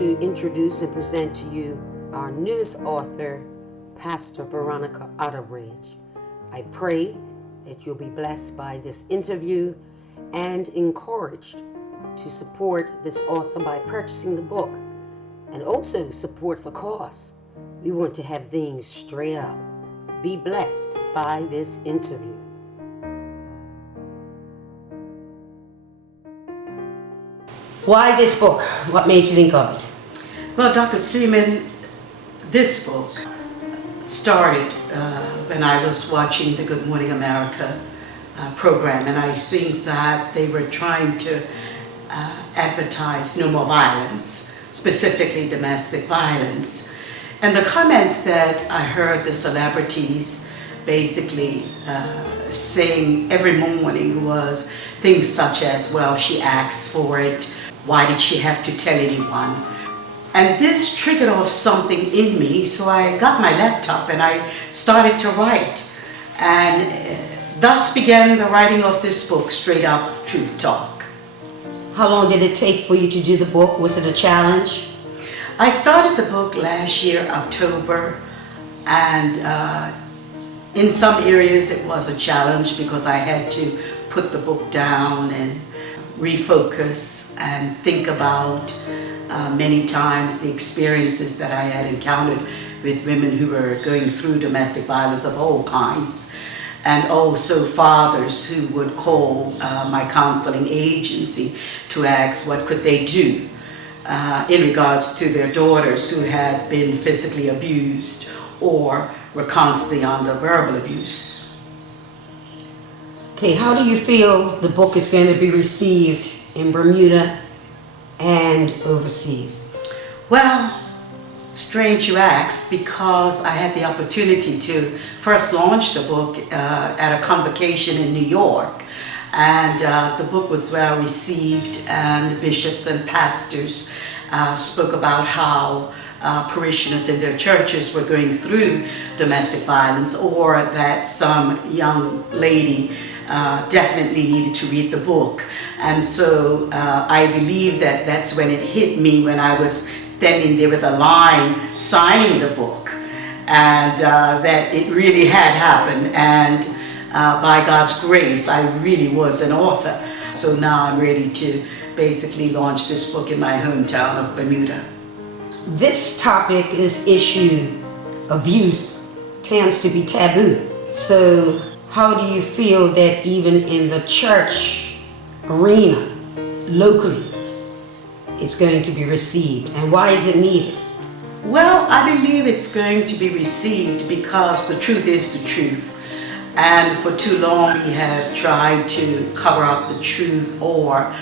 to introduce and present to you our newest author, Pastor Veronica Outerbridge. I pray that you'll be blessed by this interview and encouraged to support this author by purchasing the book, and also support the cause. We want to have things straight up. Be blessed by this interview. Why this book? What made you think of it? Well, Dr. Seaman, this book started when I was watching the Good Morning America program, and I think that they were trying to advertise no more violence, specifically domestic violence. And the comments that I heard the celebrities basically saying every morning was things such as, well, she asks for it, why did she have to tell anyone? And this triggered off something in me, so I got my laptop and I started to write. And thus began the writing of this book, Straight Up Truth Talk. How long did it take for you to do the book? Was it a challenge? I started the book last year, October, and in some areas it was a challenge because I had to put the book down and refocus and think about many times the experiences that I had encountered with women who were going through domestic violence of all kinds, and also fathers who would call my counseling agency to ask what could they do in regards to their daughters who had been physically abused or were constantly under verbal abuse. Okay, how do you feel the book is going to be received in Bermuda and overseas? Well, strange you ask, because I had the opportunity to first launch the book at a convocation in New York, and the book was well received, and bishops and pastors spoke about how parishioners in their churches were going through domestic violence, or that some young lady definitely needed to read the book. And so I believe that that's when it hit me, when I was standing there with a line signing the book, and that it really had happened, and by God's grace I really was an author. So now I'm ready to basically launch this book in my hometown of Bermuda. This topic, this issue, abuse, tends to be taboo. So how do you feel that even in the church arena, locally, it's going to be received, and why is it needed? Well, I believe it's going to be received because the truth is the truth. And for too long we have tried to cover up the truth or,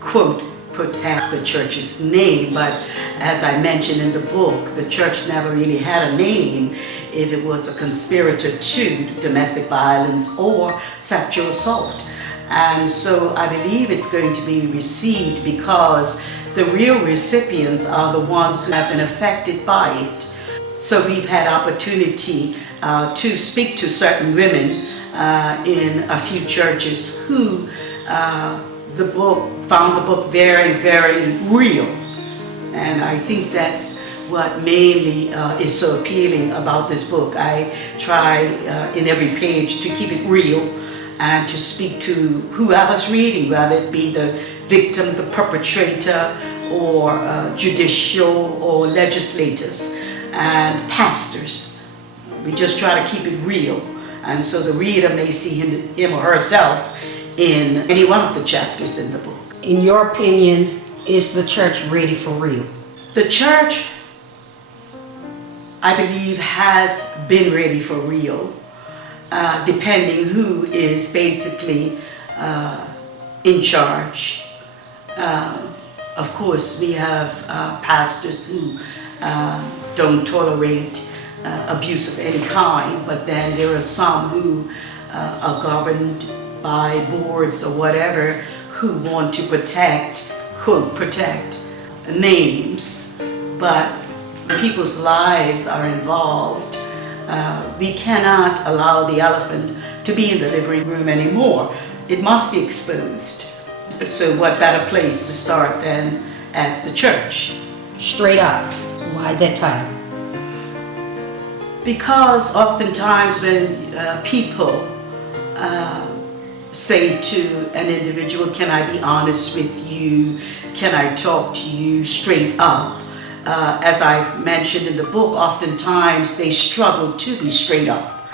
quote, protect the church's name. But as I mentioned in the book, the church never really had a name if it was a conspirator to domestic violence or sexual assault. And so I believe it's going to be received because the real recipients are the ones who have been affected by it. So we've had opportunity to speak to certain women in a few churches who found the book very, very real. And I think that's what mainly is so appealing about this book. I try in every page to keep it real and to speak to whoever's reading, whether it be the victim, the perpetrator, or judicial or legislators and pastors. We just try to keep it real, and so the reader may see him or herself in any one of the chapters in the book. In your opinion, is the church ready for real? The church, I believe, has been ready for real, depending who is basically in charge. Of course, we have pastors who don't tolerate abuse of any kind, but then there are some who are governed by boards or whatever who want to protect, quote, protect names, but people's lives are involved. We cannot allow the elephant to be in the living room anymore. It must be exposed. So what better place to start than at the church? Straight Up. Why that title? Because oftentimes when people say to an individual, can I be honest with you? Can I talk to you straight up? As I've mentioned in the book, oftentimes they struggle to be straight up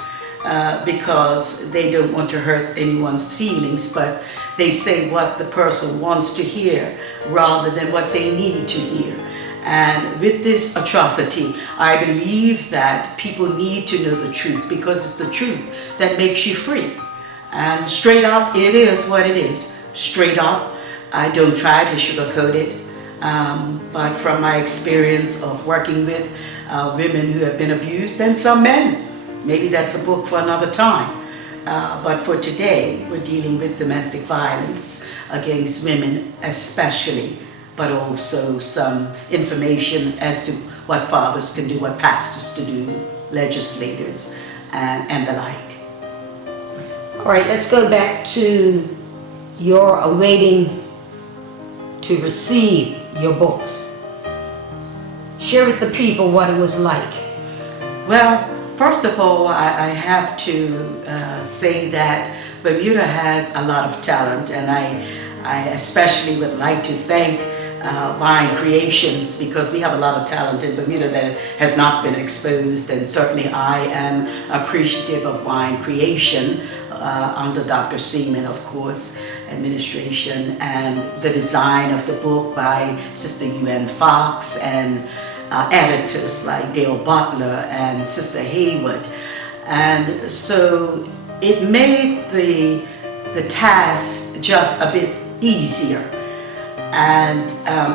because they don't want to hurt anyone's feelings, but they say what the person wants to hear rather than what they need to hear. And with this atrocity, I believe that people need to know the truth because it's the truth that makes you free. And straight up, it is what it is. Straight up, I don't try to sugarcoat it. But from my experience of working with women who have been abused and some men, maybe that's a book for another time. But for today, we're dealing with domestic violence against women especially, but also some information as to what fathers can do, what pastors can do, legislators, and the like. All right, let's go back to your awaiting to receive your books. Share with the people what it was like. Well, first of all, I have to say that Bermuda has a lot of talent, and I especially would like to thank Vine Creations, because we have a lot of talent in Bermuda that has not been exposed, and certainly I am appreciative of Vine Creation under Dr. Seaman, of course, administration, and the design of the book by Sister UN Fox, and editors like Dale Butler and Sister Haywood. And so it made the task just a bit easier. And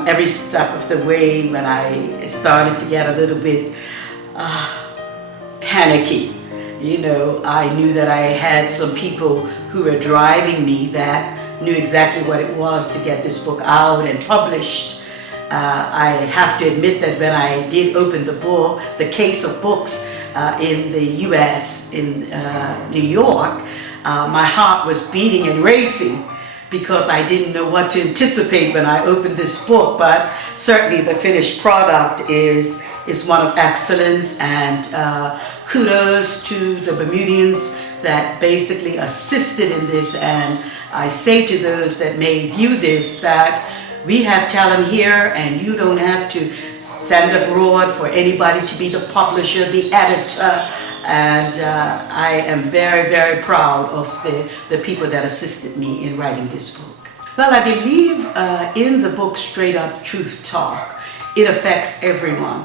every step of the way, when I started to get a little bit panicky, you know, I knew that I had some people who were driving me that knew exactly what it was to get this book out and published. I have to admit that when I did open the book, the case of books in the US, in New York, my heart was beating and racing because I didn't know what to anticipate when I opened this book. But certainly the finished product is one of excellence, and kudos to the Bermudians that basically assisted in this. And I say to those that may view this that we have talent here, and you don't have to send abroad for anybody to be the publisher, the editor. And I am very, very proud of the people that assisted me in writing this book. Well, I believe in the book Straight Up Truth Talk, it affects everyone,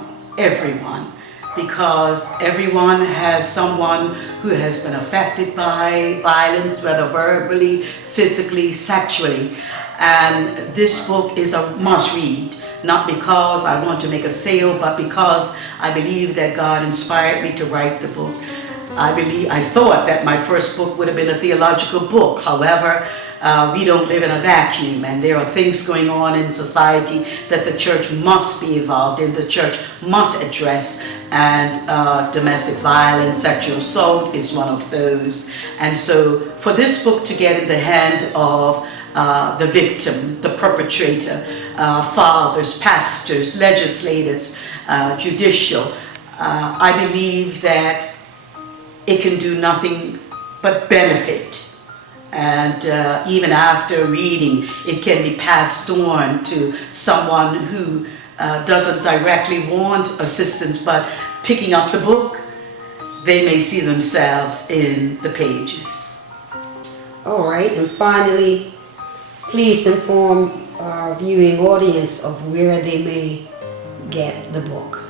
because everyone has someone who has been affected by violence, whether verbally, physically, sexually. And this book is a must read, not because I want to make a sale, but because I believe that God inspired me to write the book. I thought that my first book would have been a theological book. However, we don't live in a vacuum, and there are things going on in society that the church must be involved in, the church must address, and domestic violence, sexual assault is one of those. And so for this book to get in the hand of the victim, the perpetrator, fathers, pastors, legislators, judicial, I believe that it can do nothing but benefit. And even after reading, it can be passed on to someone who doesn't directly want assistance, but picking up the book, they may see themselves in the pages. All right, and finally, please inform our viewing audience of where they may get the book.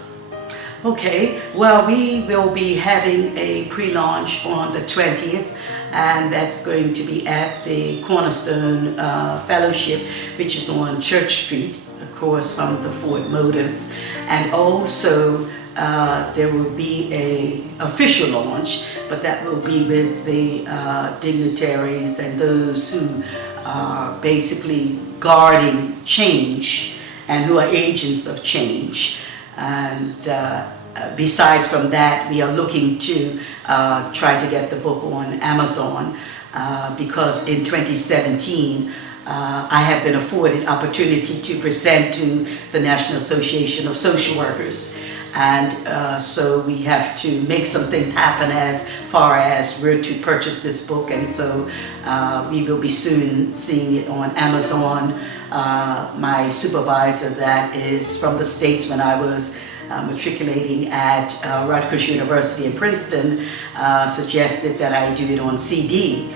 Okay, well, we will be having a pre-launch on the 20th, and that's going to be at the Cornerstone Fellowship, which is on Church Street, across from the Ford Motors. And also there will be an official launch, but that will be with the dignitaries and those who are basically guarding change and who are agents of change. And besides from that, we are looking to try to get the book on Amazon because in 2017 I have been afforded opportunity to present to the National Association of Social Workers. And so we have to make some things happen as far as where to purchase this book. And so we will be soon seeing it on Amazon. My supervisor that is from the States when I was matriculating at Rutgers University in Princeton suggested that I do it on CD.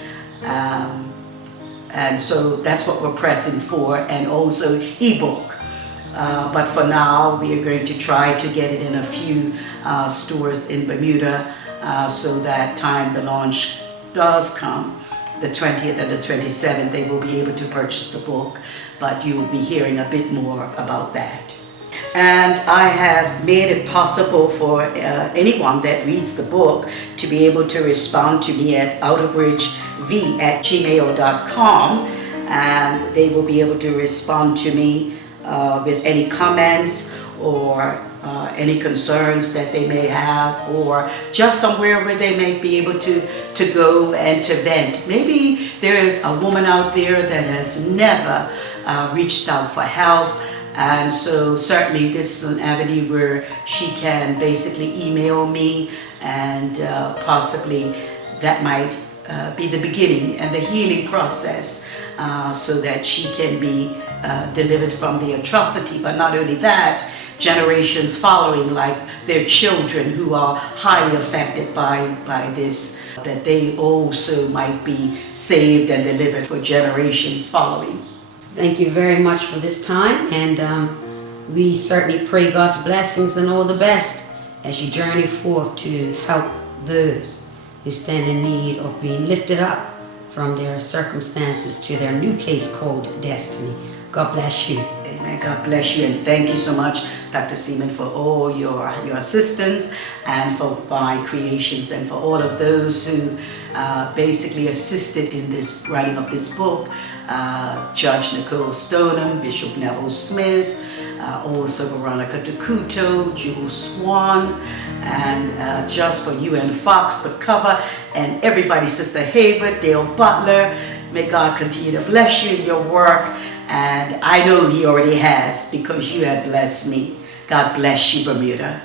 And so that's what we're pressing for, and also ebook. But for now, we are going to try to get it in a few stores in Bermuda so that time the launch does come, the 20th and the 27th, they will be able to purchase the book, but you will be hearing a bit more about that. And I have made it possible for anyone that reads the book to be able to respond to me at outerbridgev@gmail.com, and they will be able to respond to me with any comments or any concerns that they may have, or just somewhere where they may be able to go and to vent. Maybe there is a woman out there that has never reached out for help, and so certainly this is an avenue where she can basically email me, and possibly that might be the beginning and the healing process so that she can be delivered from the atrocity. But not only that, generations following, like their children who are highly affected by this, that they also might be saved and delivered for generations following. Thank you very much for this time, and we certainly pray God's blessings and all the best as you journey forth to help those who stand in need of being lifted up from their circumstances to their new place called destiny. God bless you. Amen. God bless you, and thank you so much, Dr. Seaman, for all your assistance, and for my creations, and for all of those who basically assisted in this writing of this book. Judge Nicole Stoneham, Bishop Neville Smith, also Veronica Outerbridge, Jules Swan, and just for UN Fox, the cover, and everybody, Sister Haver, Dale Butler. May God continue to bless you in your work, and I know He already has, because you have blessed me. God bless you, Bermuda.